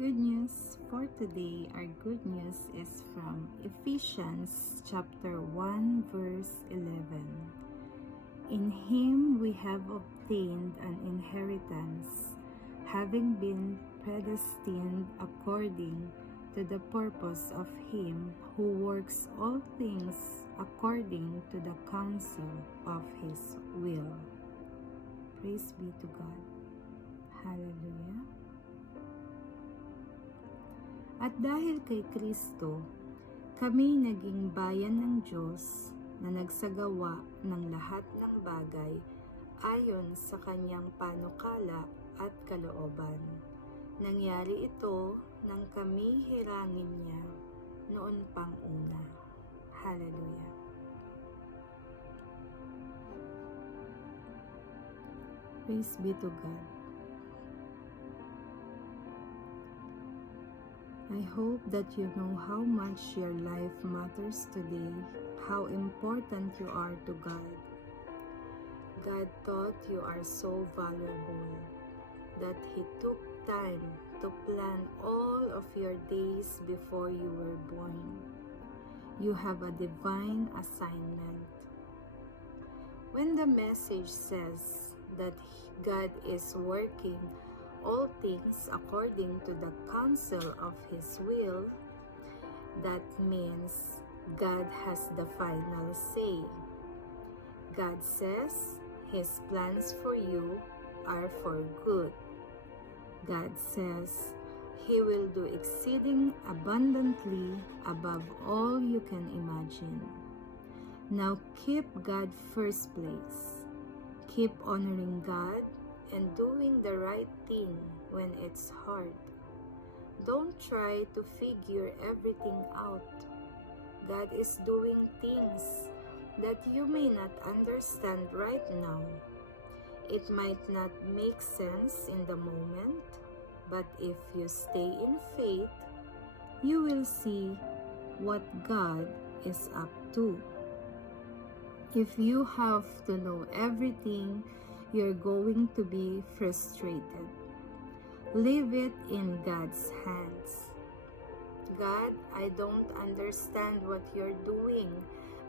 Good news for today. Our good news is from Ephesians chapter 1 verse 11. In Him we have obtained an inheritance, having been predestined according to the purpose of Him who works all things according to the counsel of His will. Praise be to God. Hallelujah. At dahil kay Kristo, kami naging bayan ng Diyos na nagsagawa ng lahat ng bagay ayon sa kanyang panukala at kalooban. Nangyari ito nang kami hirangin niya noon pang una. Hallelujah. Praise be to God. I hope that you know how much your life matters today, how important you are to God. God thought you are so valuable that He took time to plan all of your days before you were born. You have a divine assignment. When the message says that God is working all things according to the counsel of His will, that means God has the final say. God says His plans for you are for good. God says He will do exceeding abundantly above all you can imagine. Now keep God first place. Keep honoring God and doing the right thing when it's hard. Don't try to figure everything out. God is doing things that you may not understand right now. It might not make sense in the moment, but if you stay in faith, you will see what God is up to. If you have to know everything, you're going to be frustrated. Leave it in God's hands. God, I don't understand what you're doing,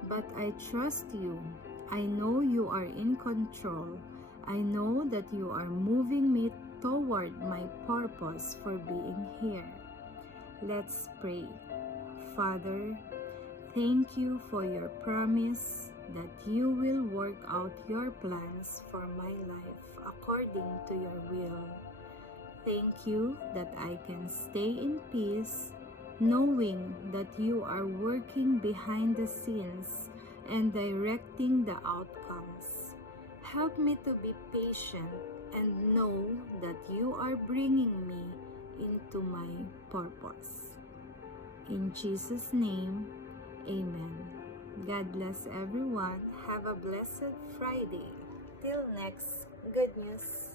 but I trust you. I know you are in control. I know that you are moving me toward my purpose for being here. Let's pray. Father, thank you for your promise that you will work out your plans for my life according to your will. Thank you that I can stay in peace, knowing that you are working behind the scenes and directing the outcomes. Help me to be patient and know that you are bringing me into my purpose. In Jesus' name, Amen. God bless everyone. Have a blessed Friday. Till next good news.